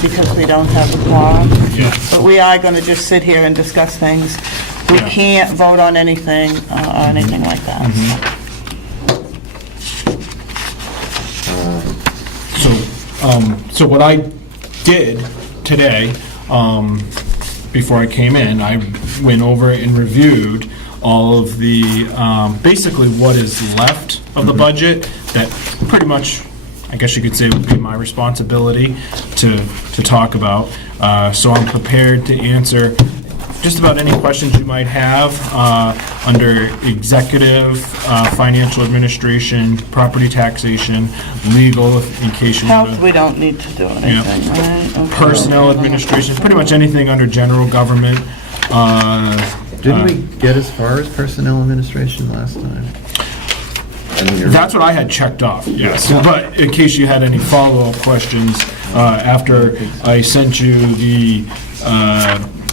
because we don't have the quorum. Yeah. But we are going to just sit here and discuss things. We Yeah. can't vote on anything or anything like that. So what I did today, before I came in, I went over and reviewed all of the, basically what is left of the budget that pretty much, I guess you could say, would be my responsibility to talk about. So I'm prepared to answer just about any questions you might have under executive, financial administration, property taxation, legal, in case you want Health, to. we don't need to do anything, right? Okay. Personnel administration, pretty much anything under general government. Didn't we get as far as personnel administration last time? I mean, That's what I had checked off, yes. But in case you had any follow-up questions, after I sent you the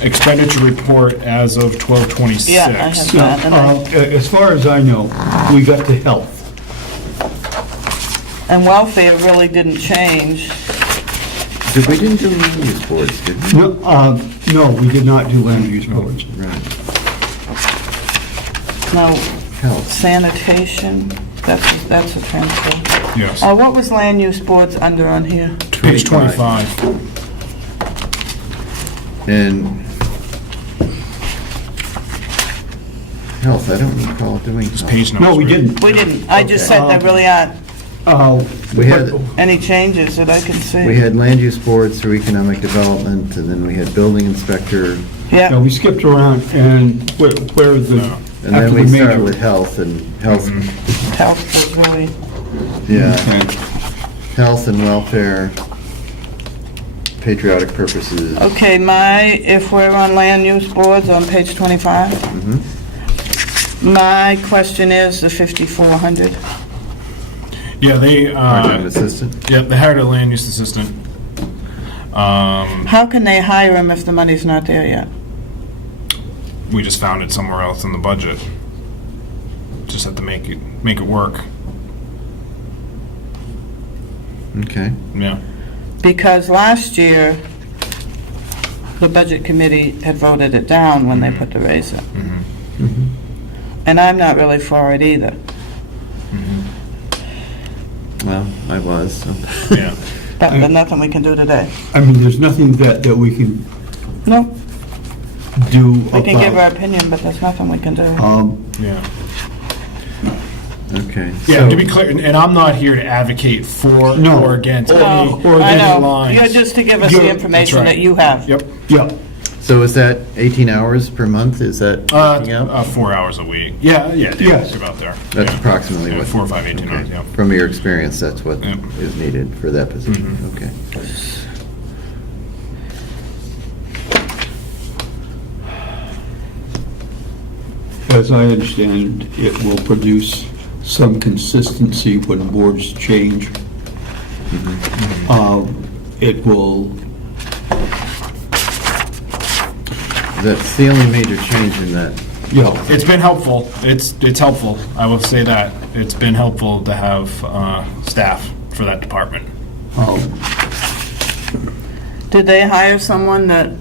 expenditure report as of 12/26. Yeah, I have that. And As far as I know, we got to health. And welfare really didn't change. we didn't do land use boards, did we? No, we did not do land use boards. Right. No, Health. sanitation, that's a transfer. Yes. What was land use boards under on here? Page 25. And health, I don't recall doing health. Page numbers. No, we didn't. We didn't. I just said there really aren't We had, any changes that I can see. we had land use boards through economic development, and then we had building inspector, Yeah. No, we skipped around, and where is the, and after then the we started major? with health, and health, Health was really, yeah, Okay. health and welfare, patriotic purposes. okay, if we're on land use boards on page 25, my question is the 5,400. Yeah, they, Project assistant. yeah, they hired a land use assistant. How can they hire him if the money's not there yet? We just found it somewhere else in the budget. Just have to make it work. Okay. Yeah. Because last year, the budget committee had voted it down when they put the raise in. And I'm not really for it either. Well, I was, so. Yeah. But there's nothing we can do today. I mean, there's nothing that we can No, do we can give our about. opinion, but there's nothing we can do. Yeah. Okay. Yeah, so- to be clear, and I'm not here to advocate for No. or against No, any I know. lines. You're just to give us You're- the that's information right. that you have. Yep. Yeah, So is that 18 hours per month? Is that working out? 4 hours a week. Yeah, Yes. about there. That's Yeah. approximately Yeah, what? 4 or 5, 18 hours, okay. yeah. From your experience, that's what Yep. is needed for that position. Okay. as I understand, it will produce some consistency when boards change. It will, That's the only major change in that. you know, It's been helpful. It's helpful. I will say that. It's been helpful to have staff for that department. Did they hire someone that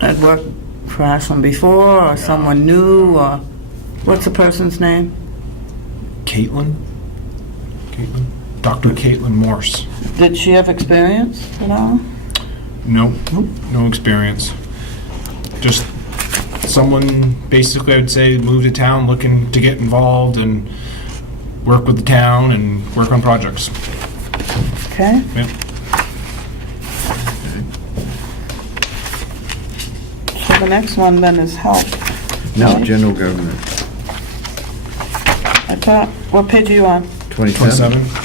had worked for Ashland before, or someone new, or what's the person's name? Caitlin? Dr. Caitlin Morse. Did she have experience at all? Nope. No experience. Just someone, basically, I would say, moved to town looking to get involved and work with the town and work on projects. Okay. Yep. So the next one then is health. No, Right? general government. I thought, what page are you on? 27? 27?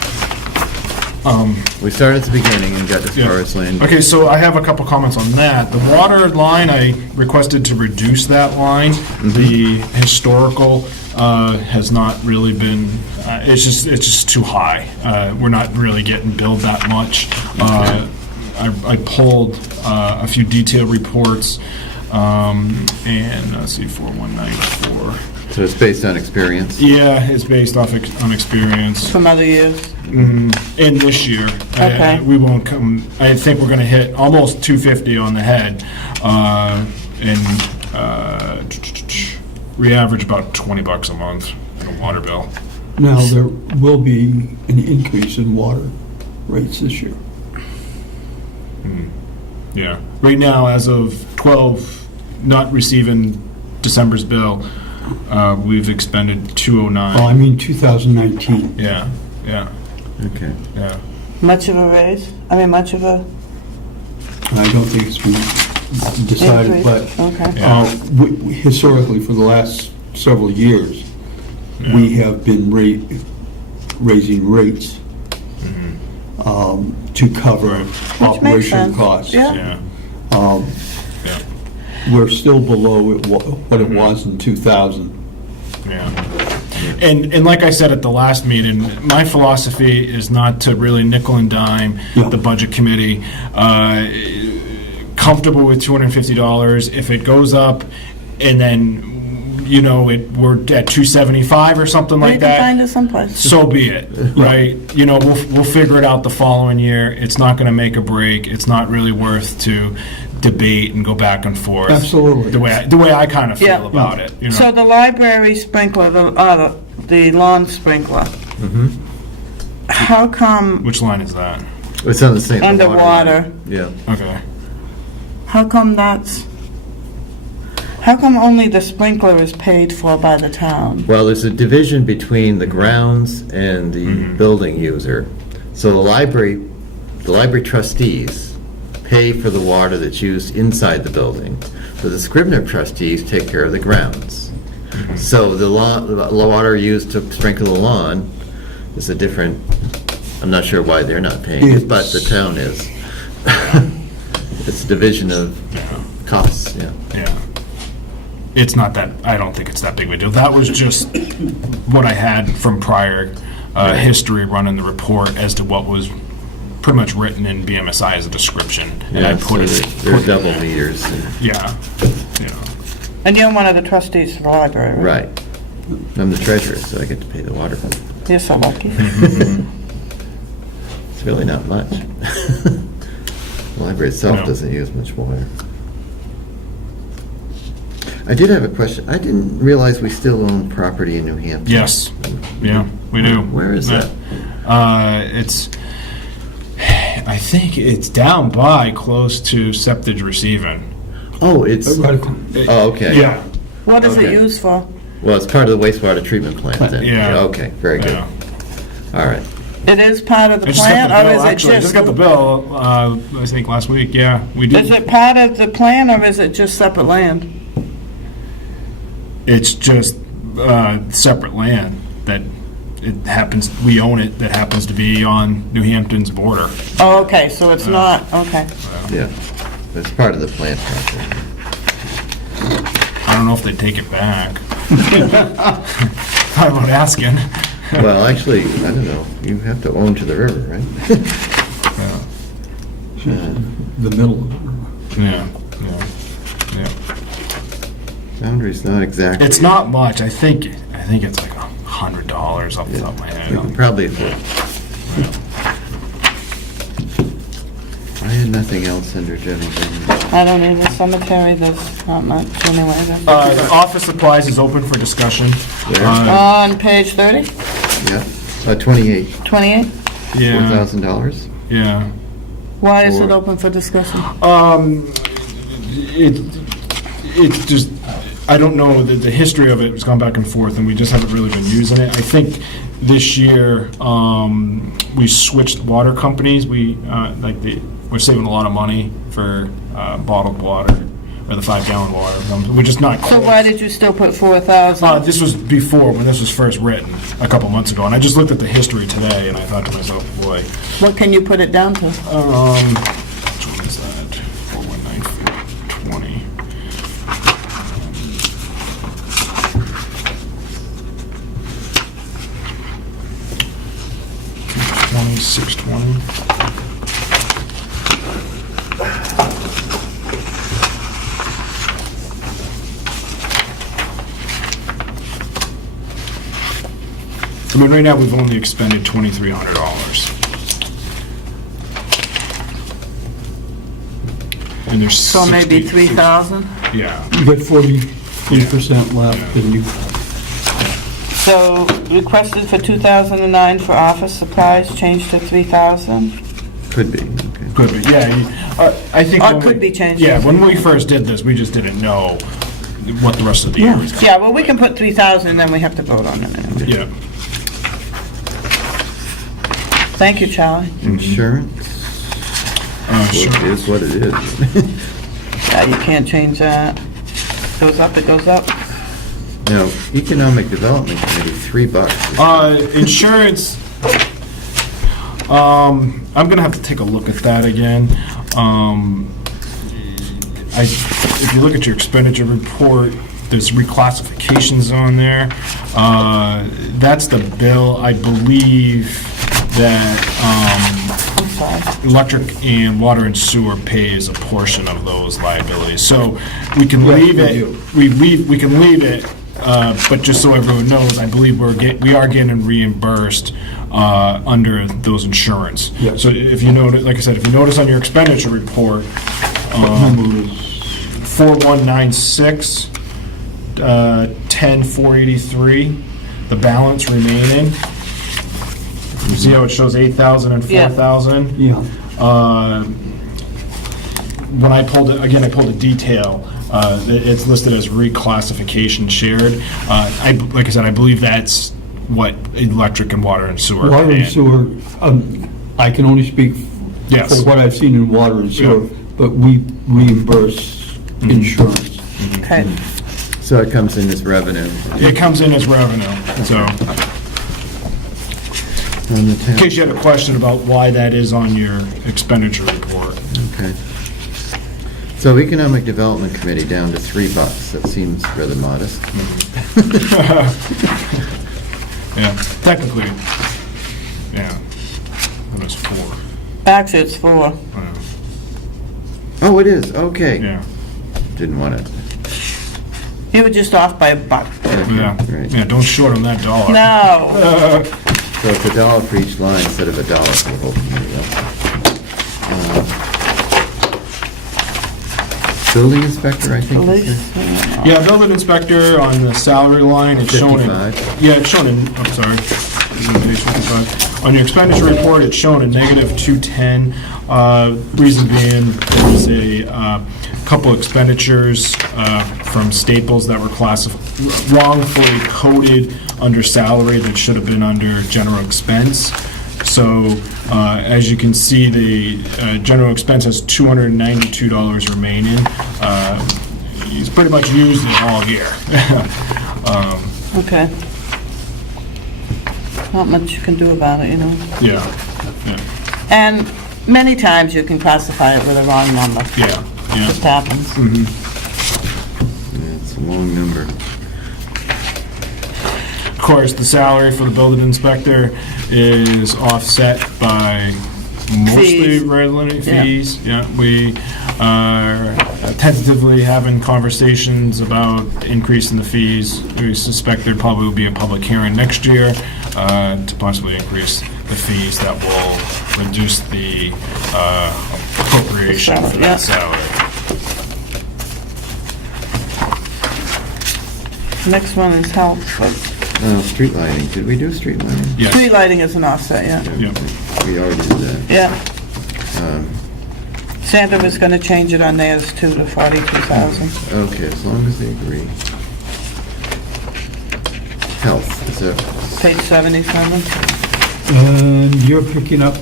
We started at the beginning and got as Yeah. far as land. Okay, so I have a couple comments on that. The water line, I requested to reduce that line. The historical has not really been, it's just too high. We're not really getting billed that much. I pulled a few detailed reports, and let's see, 4194. So it's based on experience? Yeah, it's based off on experience. from other years? In this year. Okay. We won't come, I think we're going to hit almost 250 on the head. We average about $20 a month in a water bill. Now, there will be an increase in water rates this year. Yeah. Right now, as of 12, not receiving December's bill, we've expended 209. Oh, I mean 2019. Yeah, yeah, Okay. yeah. Much of a raise? I mean, much of a I don't think it's been decided, increase? but Okay. Yeah. historically, for the last several years, we have been raising rates to cover makes operational sense. costs. Yeah. Yeah. Um, Yeah. We're still below what it was in 2000. Yeah. And like I said at the last meeting, my philosophy is not to really nickel and dime Yeah. the budget committee. Comfortable with $250. If it goes up and then, we're at 275 or something Well, like you can that, find it someplace. so be it, right? We'll figure it out the following year. It's not going to make a break. It's not really worth to debate and go back and forth. Absolutely. The way I kind of feel Yeah. about it. So the library sprinkler, the lawn sprinkler, how come, Which line is that? It's on the same. the water Underwater. line. Yeah. Okay. how come only the sprinkler is paid for by the town? Well, there's a division between the grounds and the building user. So the library trustees pay for the water that's used inside the building. So the Scribner trustees take care of the grounds. So the water used to sprinkle the lawn is a different, I'm not sure why they're not paying it, but the town is. It's a division of costs, yeah. Yeah. It's not that, I don't think it's that big of a deal. That was just what I had from prior history running the report as to what was pretty much written in BMSI as a description. And I put it. They're double meters. Yeah. Yeah. And you're one of the trustees for the library, right? Right. I'm the treasurer, so I get to pay the water bill. You're so lucky. It's really not much. The library itself No. doesn't use much water. I did have a question. I didn't realize we still own property in New Hampshire. Yes. Yeah, we do. Where is that? I think it's down by close to septage receiving. Oh, it's, Right. oh, okay. Yeah. What is it Okay. used for? Well, it's part of the wastewater treatment plant then. Yeah. Okay, very good. Yeah. All right. It is part of the I just got plan, the or bill, is it actually. I just just? got the bill, I think last week, yeah, we do. Is it part of the plan, or is it just separate land? It's just separate land that it happens, we own it, that happens to be on New Hampton's border. Oh, okay, so it's not, okay. Yeah. It's part of the plant project. I don't know if they take it back. Thought about asking. Well, actually, I don't know. You have to own to the river, right? The middle of the river. Yeah, yeah. Boundary's not exactly. It's not much, I think it's like $100 off the top of my We head. can probably afford. I had nothing else under general business. I don't need the cemetery, there's not much anyway. then. The office supplies is open for discussion. Where? On page 30, Yeah. 28. 28, Yeah, $4,000. yeah. why is it Or- open for discussion? It's just, I don't know, the history of it has gone back and forth, and we just haven't really been using it. I think this year, we switched water companies. We're saving a lot of money for bottled water, or the 5-gallon water. We're just not So close. why did you still put 4,000? This was before, when this was first written, a couple months ago, and I just looked at the history today, and I thought to myself, boy, What can you put it down to? which one is that? 41920. 620. I mean, right now, we've only expended $2,300. And there's So maybe 60 3,000? Yeah. You got 40% left, and you, So requested for 2009 for office supplies, changed to 3,000? Could be, okay. Could be, yeah. I think. Or when could we- be changed. Yeah, when we first did this, we just didn't know what the rest of the year was going Yeah, well, we can put 3,000, and then we have to vote on it anyway. to be. Yeah. Thank you, Charlie. Insurance, Sure. it is what it is. Yeah, you can't change that. Goes up, it goes up. Now, Economic Development Committee, $3. Insurance, I'm gonna have to take a look at that again. If you look at your expenditure report, there's reclassifications on there. That's the bill, I believe, that I'm sorry. electric and water and sewer pays a portion of those liabilities. So we can Yeah, leave we it, do. we can leave it, but just so everyone knows, I believe we are getting reimbursed under those insurance. Yeah. So if you notice, like I said, if you notice on your expenditure report, what number is, 4196, 10483, the balance remaining. You see how it shows 8,000 and Yeah. 4,000? yeah. When I pulled it, again, I pulled a detail, it's listed as reclassification shared. Like I said, I believe that's what electric and water and sewer. are Water and paying. sewer, I can only speak Yes. for what I've seen in water and sewer, Yeah. but we reimburse insurance. Okay. So it comes in as revenue. It comes in as revenue, so, On the in town. case you had a question about why that is on your expenditure report. Okay. So Economic Development Committee down to $3. That seems rather modest. Yeah, technically, yeah, it was 4. Actually, it's 4. Oh, it is, okay. Yeah, Didn't want it. You were just off by a buck. yeah, Right. yeah, don't short on that dollar. No. So it's $1 for each line instead of $1 for the whole committee. Building inspector, I think. is Police. there. Yeah, building inspector on the salary line, it's shown in. 55. Yeah, it's shown in, I'm sorry. Page 55. On your expenditure report, it's shown a negative 210. Reason being, there's a couple expenditures from Staples that were wrongfully coded under salary that should have been under general expense. So, as you can see, the general expense has $292 remaining. He's pretty much used it all year. Okay. Not much you can do about it, you know. Yeah, yeah, And many times you can classify it with a wrong number. yeah, Just yeah. happens. Yeah, it's a long number. Of course, the salary for the building inspector is offset by mostly Fees. regular Yeah. fees. Yeah, we are tentatively having conversations about increasing the fees. We suspect there probably will be a public hearing next year to possibly increase the fees that will reduce the appropriation for Yeah. that salary. Next one is health. Street lighting, did we do street lighting? Yes. Street lighting is an offset, yeah. Yeah. We already did that. Yeah. Sandra was going to change it on theirs too to 42,000. Okay, as long as they agree. Health, is that, Page 77. And you're picking up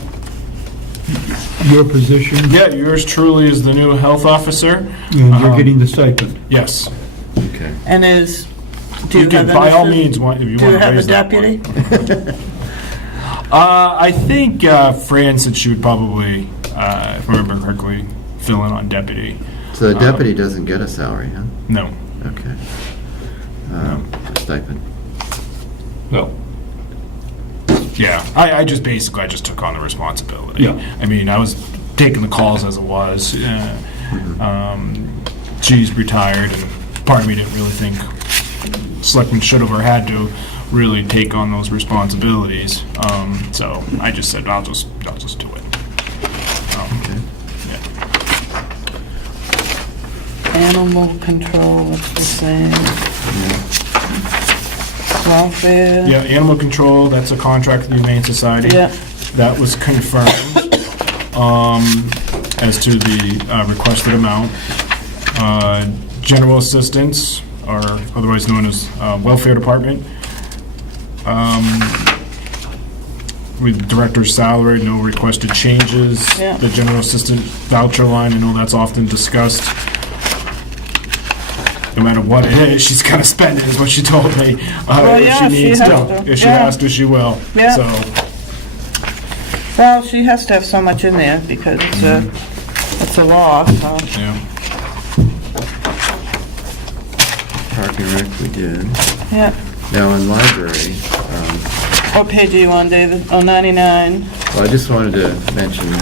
your position, Yeah, yours truly is the new health officer. and you're getting the stipend. Yes. okay. And is, do You you can, have by all an means, if you want do you to have a raise that deputy? one. I think Fran said she would probably, if I remember correctly, fill in on deputy. So the deputy doesn't get a salary, huh? No. Okay. Stipend. Well, Yeah, I just basically, I just took on the responsibility. Yeah. I mean, I was taking the calls as it was. She's retired, and part of me didn't really think selectmen should have or had to, really take on those responsibilities. So I just said, I'll just do it. Yeah. Animal control, it's the same. Welfare. Yeah, animal control, that's a contract with the Humane Society. Yeah. That was confirmed as to the requested amount. General assistance, or otherwise known as welfare department. With director's salary, no requested changes. Yeah. The general assistant voucher line, I know that's often discussed. No matter what it is, she's got to spend it, is what she told me. Well, yeah, if she needs has to. to. If she Yeah. has to, she will. Yeah. So, Well, she has to have so much in there because it's a law, so. yeah. Park and Rec we did. Yeah. Now in library, What page are you on, David? Oh, 99. well, I just wanted to mention the,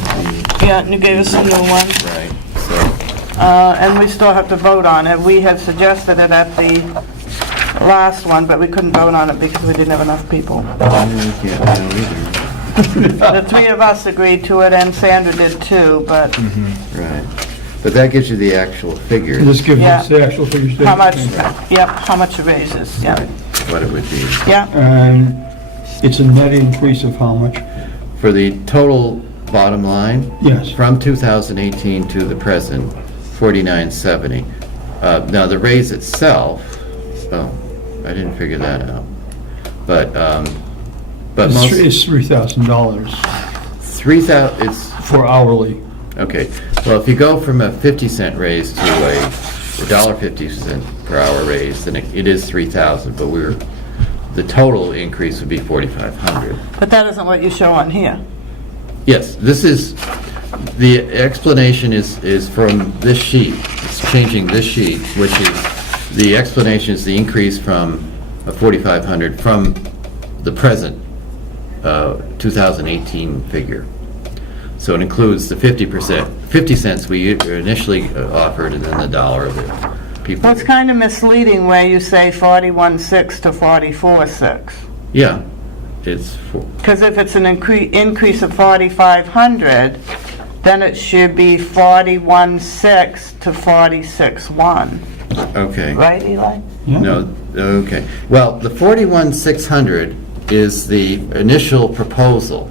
Yeah, and you gave us a new one. right, so, And we still have to vote on it. We had suggested it at the last one, but we couldn't vote on it because we didn't have enough people. I can't know either. The three of us agreed to it, and Sandra did too, but Right. But that gives you the actual figure, This gives Yeah. us the actual figures. how much, yep, how much it raises, yeah. what it would be. Yeah, And it's a net increase of how much? For the total bottom line, Yes. from 2018 to the present, 4970. Now, the raise itself, oh, I didn't figure that out. But most, It's $3,000 it's, for hourly. okay. Well, if you go from a 50-cent raise to a $1.50 per hour raise, then it is 3,000, but the total increase would be 4,500. but that isn't what you show on here. Yes, this is, the explanation is from this sheet. It's changing this sheet, which is, the explanation is the increase from 4,500 from the present 2018 figure. So it includes the 50 cents we initially offered, and then the dollar of it. People. Well, it's kind of misleading where you say 41.6 to 44.6. Yeah, it's, Because if it's an increase of 4,500, then it should be 41.6 to 46.1, okay. right, Eli? No, okay. Well, the 41,600 is the initial proposal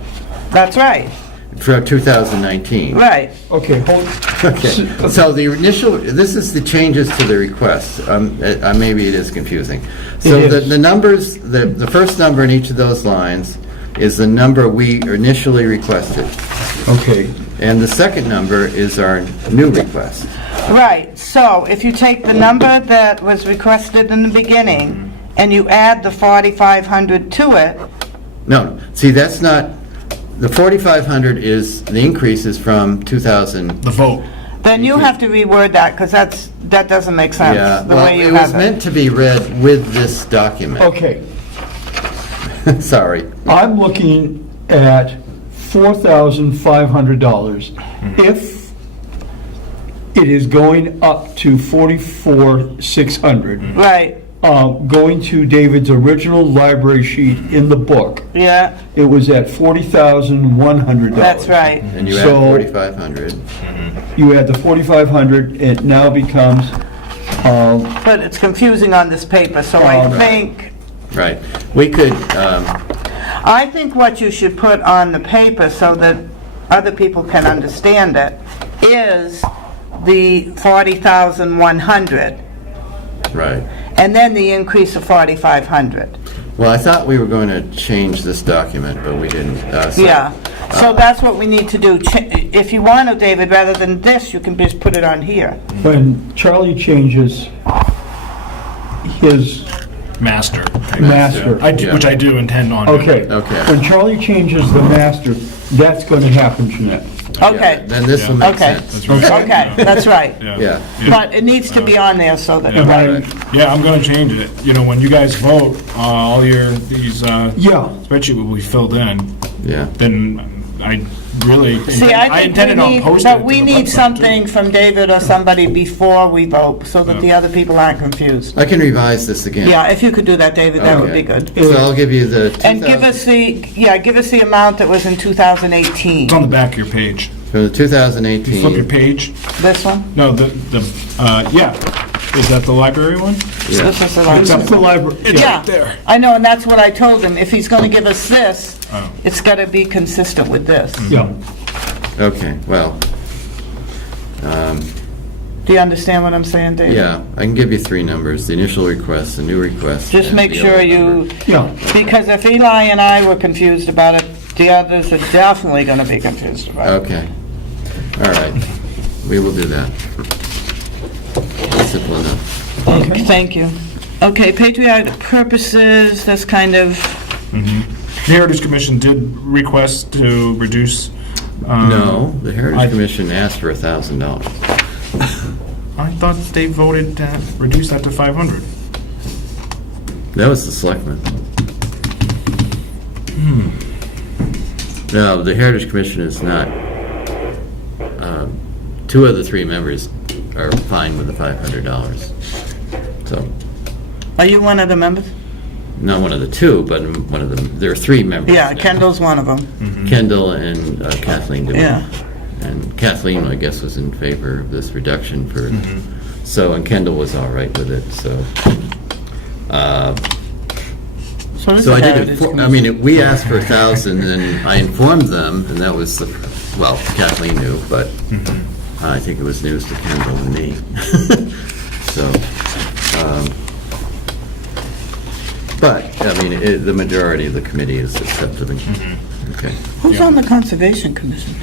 That's right, for 2019. right. Okay, hold, Okay, so the initial, this is the changes to the request. Maybe it is confusing. So It is. the numbers, the first number in each of those lines is the number we initially requested. okay. And the second number is our new request. Right, so if you take the number that was requested in the beginning, and you add the 4,500 to it, No, see, that's not, the 4,500 is, the increase is from 2000. The vote. then you have to reword that, because that doesn't make Yeah, sense, the well, way it you was have meant it. to be read with this document. Okay, Sorry. I'm looking at $4,500. If it is going up to 44,600, Right, going to David's original library sheet in the book, yeah, it was at $40,100. that's right. And you add So- 4,500. You add the 4,500, it now becomes, But it's confusing on this paper, so I Right. think, Right. We could, I think what you should put on the paper so that other people can understand it is the 40,100, right. and then the increase of 4,500. Well, I thought we were going to change this document, but we didn't. Yeah, so that's what we need to do. If you want to, David, rather than this, you can just put it on here. when Charlie changes his Master. master. Which I do intend on doing. Okay. Okay. When Charlie changes the master, that's going to happen, Jeanette. Okay, Then this will make Okay. sense. That's right. okay, that's right. Yeah. But it needs to be on there so that, Yeah. right. Yeah, I'm gonna change it. You know, when you guys vote, all these Yeah, spreadsheet will be filled in, Yeah. then I really, See, I think intended we on need, posting it but to we the need website, too. something from David or somebody before we vote, so that the other people aren't confused. I can revise this again. Yeah, if you could do that, David, that would be Okay. good. So I'll give you the And give us the amount that was in 2018. It's on the back of your page. for the You flip your 2018. page. This one? No, yeah. Is that the library one? Yeah. This is the It's one. up the library. It's Yeah, right there. I know, and that's what I told him. If he's gonna give us this, Oh. it's gotta be consistent with this. Yeah. Okay, well, Do you understand what I'm saying, David? yeah, I can give you three numbers, the initial request, the new request. Just and make the sure old you, number. Yeah. because if Eli and I were confused about it, the others are definitely gonna be confused about it. Okay, all right, we will do that. Simple enough. Thank you. Okay, patriotic purposes, that's kind of, The Heritage Commission did request to reduce. No, the I- Heritage Commission asked for $1,000. I thought they voted to reduce that to 500. That was the selectmen. No, the Heritage Commission is not. Two of the three members are fine with the $500. So, are you one of the members? not one of the two, but one of them, there are three members. Yeah, now. Kendall's one of them. Kendall and Kathleen DeWitt. Yeah. And Kathleen, I guess, was in favor of this reduction for, so, and Kendall was all right with it, so. So this So is I did, Heritage I Commission. mean, we asked for 1,000, and I informed them, and that was, well, Kathleen knew, but I think it was news to Kendall and me. So, but, I mean, the majority of the committee is accepting. Okay. Who's on the Conservation Commission?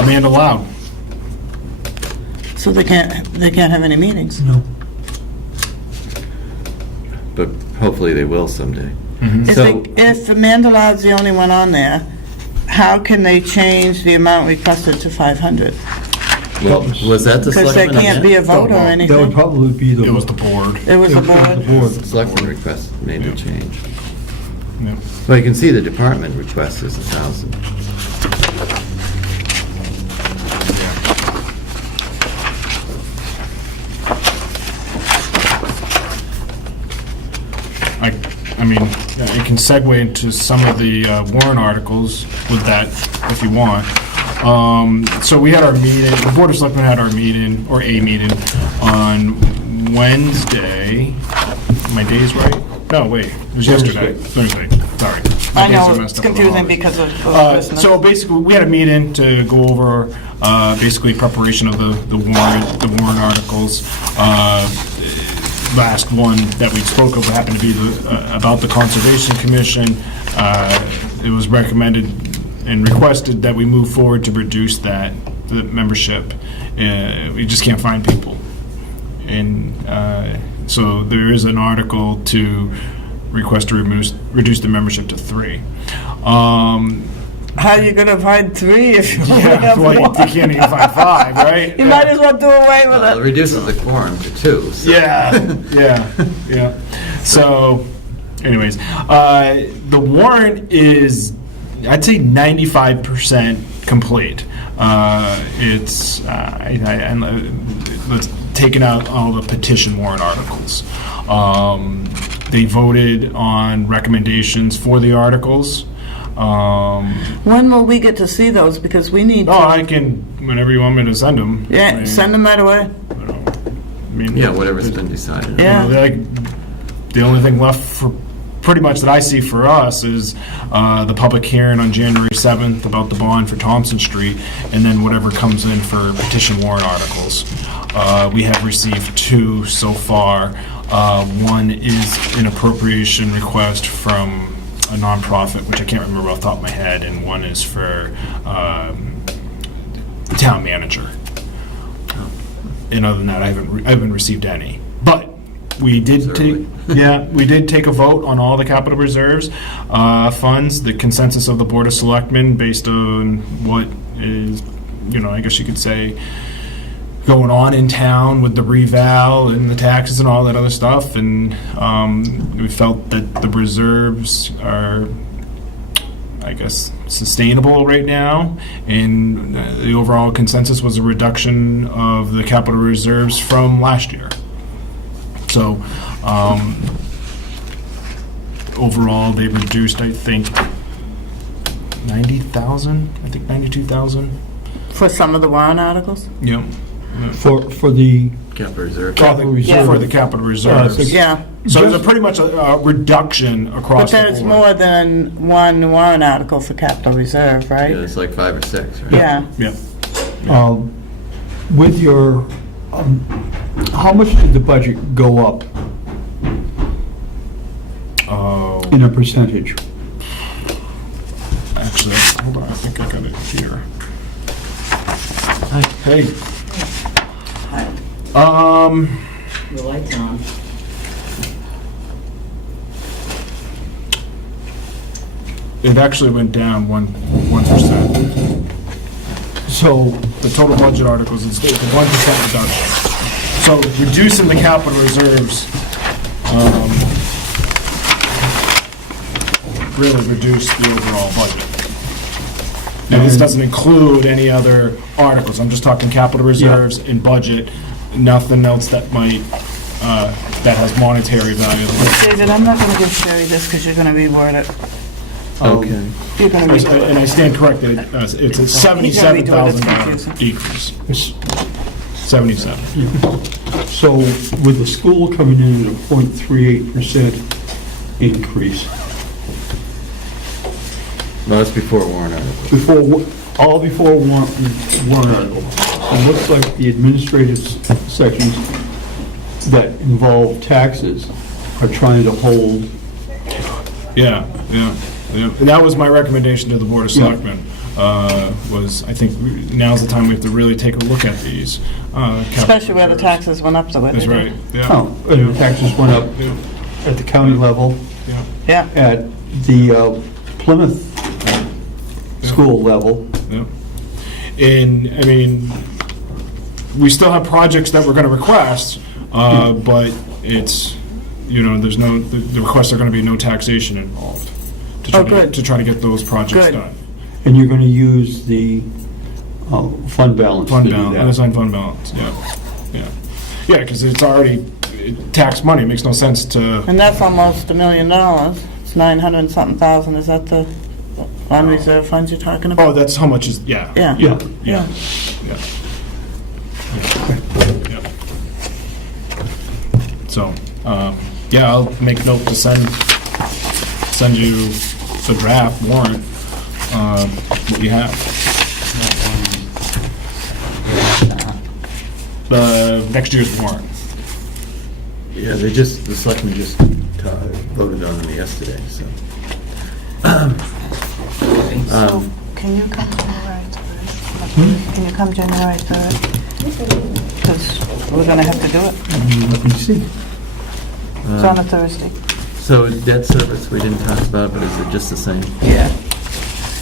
Amanda Loud. So they can't have any meetings? No. But hopefully they will someday. If Amanda Loud's the only one on there, how can they change the amount requested to 500? Well, was that the Because there selectmen? can't be a vote or That would anything? probably be the. It was the board. It was the board? board. Selectmen request made the change. Yeah. Well, you can see the department request is 1,000. I mean, it can segue into some of the warrant articles with that, if you want. So we had our meeting, the Board of Selectmen had our meeting, or a meeting, on Wednesday. My days right? No, wait, it was yesterday. Thursday, sorry. My I days are know, messed it's up with confusing holidays. because of Christmas. So basically, we had a meeting to go over basically preparation of the warrant articles. Last one that we spoke of happened to be about the Conservation Commission. It was recommended and requested that we move forward to reduce the membership. We just can't find people. And so there is an article to request to reduce the membership to 3. How are you gonna find 3 if you only Yeah, have well, you 1? can't even find 5, right? You might as well do away with Well, it it. reduces the quorum to 2. So. Yeah. So, anyways, the warrant is, I'd say, 95% complete. It's let's taking out all the petition warrant articles. They voted on recommendations for the articles. When will we get to see those? Because we need Oh, to, I can, whenever you want me to send them. yeah, send them right away. Yeah, whatever's been decided. Yeah. The only thing left for, pretty much that I see for us is the public hearing on January 7th about the bond for Thompson Street, and then whatever comes in for petition warrant articles. We have received 2 so far. One is an appropriation request from a nonprofit, which I can't remember off the top of my head, and one is for the town manager. And other than that, I haven't received any. But we did take, we did take a vote on all the capital reserves funds. The consensus of the Board of Selectmen, based on what is, I guess you could say, going on in town with the reval and the taxes and all that other stuff, and we felt that the reserves are I guess, sustainable right now, and the overall consensus was a reduction of the capital reserves from last year. So, overall, they reduced, I think, 90,000, I think 92,000. For some of the warrant articles? Yep. For the Capital reserve. capital reserve. For the capital reserves. Yeah, So there's pretty much a reduction but across the board. there's more than one warrant article for capital reserve, Yeah, right? it's like 5 or 6, right? Yeah. Yeah. With your, how much did the budget go up Oh, in a percentage? actually, hold on, I think I got it here. Hey. The light's on. It actually went down 1%. So, The total budget articles is a 1% reduction. So reducing the capital reserves really reduced the overall budget. Now, this doesn't include any other articles. I'm just talking capital reserves and budget, nothing else that might, that has monetary value. David, I'm not gonna give Sherry this because you're gonna reword it. Okay. You're gonna read it. And I stand corrected, it's a $77,000 decrease. it's- 77. so with the school coming in at a 0.38% increase, Well, that's before warrant article. all before warrant article. It looks like the administrative sections that involve taxes are trying to hold. Yeah. And that was my recommendation to the Board of Selectmen, was, I think now's the time we have to really take a look at these. Especially where the taxes went up the way they That's did. right, yeah. Oh, and the taxes went up Yeah, at the county level, yeah, Yeah, at the Plymouth school level. yeah. And, I mean, we still have projects that we're gonna request, but it's, there's no, the requests are gonna be no taxation involved. To try Oh, to good. get- To try to get those projects Good. done. And you're going to use the fund balance to Fund do balance, that. unassigned fund balance, yeah. Yeah, because it's already tax money, it makes no sense to, and that's almost $1 million. It's 900 and something thousand. Is that the unreserved funds you're talking about? oh, that's how much is, yeah. Yeah. Yeah, Yeah. yeah. Yeah. So, yeah, I'll make note to send you the draft warrant, what you have. The next year's warrant. Yeah, the selectmen just voted on them yesterday, so. So, can you come January 3rd? Can you come January 3rd? Because we're gonna have to do it. Let me see. It's on a Thursday. So debt service, we didn't talk about, but is it just the same? Yeah.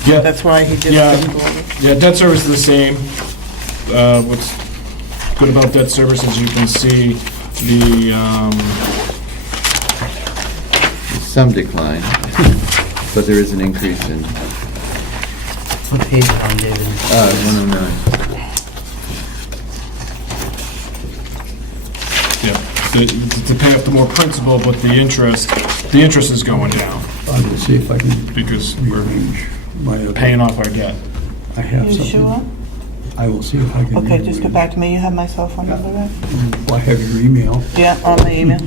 Yeah, That's why he just Yeah. didn't go over. yeah, debt service is the same. What's good about debt service is you can see the, There's some decline, but there is an increase in What page is on, David? 109. to pay off the more principal, but the interest is going down I'm going to see if I can because we're rearrange my other. paying off our debt. I have You something. sure? I will see if I can. Okay, just get back to me. You have my cell phone number, right? Well, I have your email. Yeah, on the email.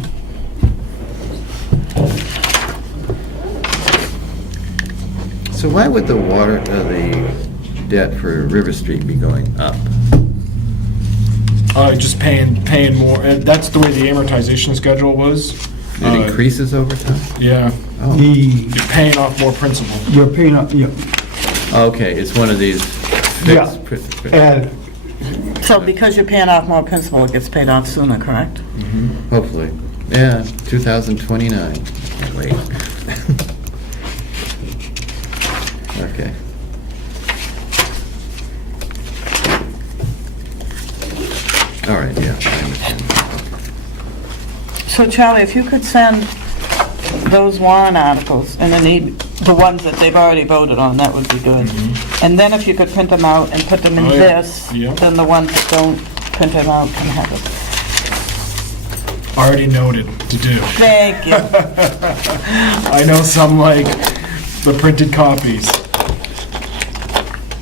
So why would the debt for River Street be going up? Just paying more, and that's the way the amortization schedule was. It increases over time? Yeah, Oh, you're paying off more principal. You're paying up, yeah. okay, it's one of these Yeah. fixed. And So because you're paying off more principal, it gets paid off sooner, correct? Hopefully. Yeah, 2029. Wait. Okay. All right, yeah, I understand. So Charlie, if you could send those warrant articles in an the ones that they've already voted on, that would be good. And then if you could print them out and put them in Oh, yeah. this, Yeah. then the ones that don't print them out can have it. Already noted to do. Thank you. I know some like the printed copies.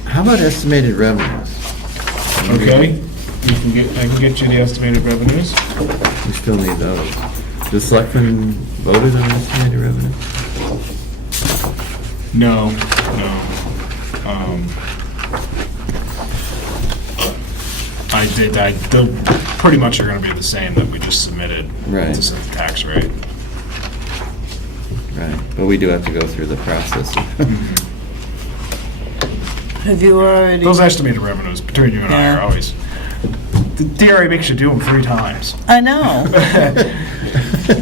How about estimated revenues? Okay? I can get you the estimated revenues. We still need those. The selectmen voted on estimated revenue? No. They pretty much are gonna be the same that we just submitted. Right. To set the tax rate. Right, but we do have to go through the process. Have you already? Those estimated revenues between you and I Yeah. are always, the DRA makes you do them 3 times. I know.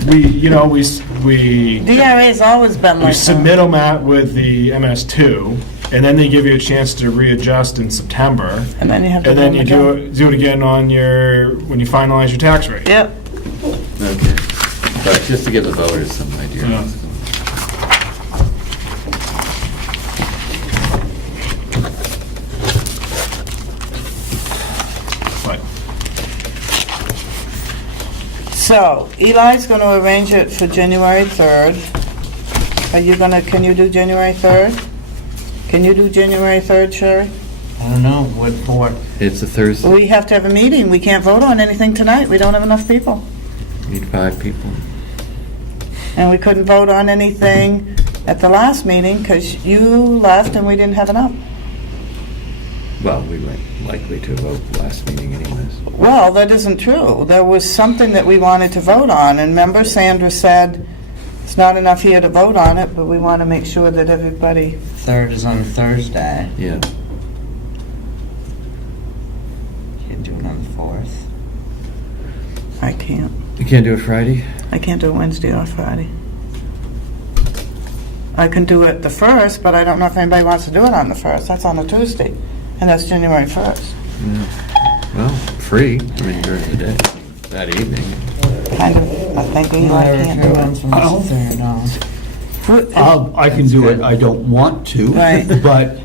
We DRA's always been like submit that. them with the MS2, and then they give you a chance to readjust in September, And then you have to and then you do them again. do it again when you finalize your tax rate. Yep. Okay, but just to give the voters some idea. Yeah. But So Eli's going to arrange it for January 3rd. Can you do January 3rd? Can you do January 3rd, Sherry? I don't know, what for? It's a Thursday, We have to have a meeting. We can't vote on anything tonight. We don't have enough people. need 5 people. And we couldn't vote on anything at the last meeting because you left and we didn't have enough. Well, we weren't likely to vote last meeting anyways. Well, that isn't true. There was something that we wanted to vote on, and remember Sandra said, it's not enough here to vote on it, but we want to make sure that everybody... 3rd is on Thursday. Yeah, You can do it on the 4th. I can't. you can't do it Friday? I can't do it Wednesday or Friday. I can do it the 1st, but I don't know if anybody wants to do it on the 1st. That's on a Tuesday, and that's January 1st. Yeah. Well, free, during the day, that evening. Kind of, I think Eli can't do it. From the 3rd on. I can do it, I don't want to, Right. but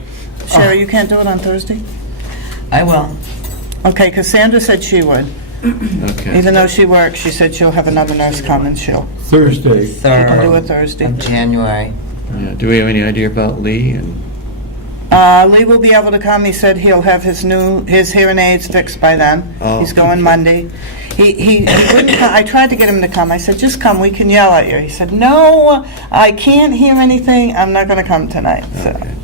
Sherry, you can't do it on Thursday? I will. Okay, because Sandra said she would. Okay. Even though she works, she said she'll have another nurse come and she'll Thursday, she can do it 3rd Thursday. of January. Yeah. Do we have any idea about Lee? And Lee will be able to come. He said he'll have his hearing aids fixed by then. Oh, He's going okay. Monday. He wouldn't come. I tried to get him to come. I said, just come, we can yell at you. He said, no, I can't hear anything. I'm not going to come tonight. So. Okay.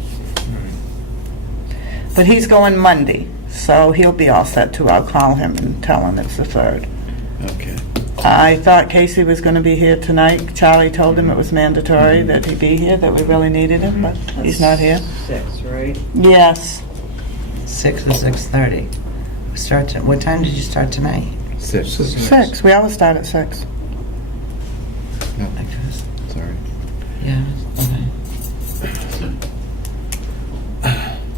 But he's going Monday, so he'll be all set too. I'll call him and tell him it's the 3rd. Okay. I thought Casey was going to be here tonight. Charlie told him it was mandatory that he be here, that we really needed him, but he's not here. 6, right? Yes. 6 or 6:30. What time did you start tonight? 6. 6. We always start at 6. No, I guess. sorry. Yeah, okay.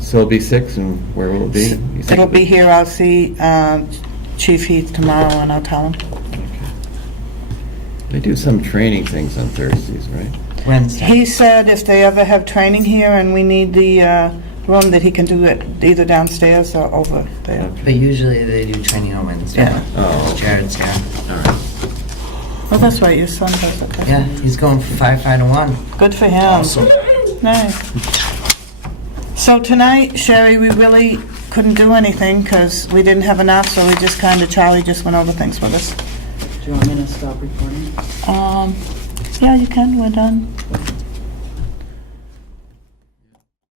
So it'll be 6, and where will it be? You think It'll be here. I'll see Chief Heath tomorrow, and I'll tell him. They do some training things on Thursdays, right? Wednesday. He said if they ever have training here and we need the room, that he can do it either downstairs or over there. But usually they do training on Wednesday. Yeah. Oh, okay. Jared's here. All right. Well, that's right. Your son does it. Yeah, he's going for 5 to 1. Good for him. Awesome. Nice. So tonight, Sherry, we really couldn't do anything because we didn't have enough, so we just Charlie just went over things with us. Do you want me to stop recording? Yeah, you can. We're done.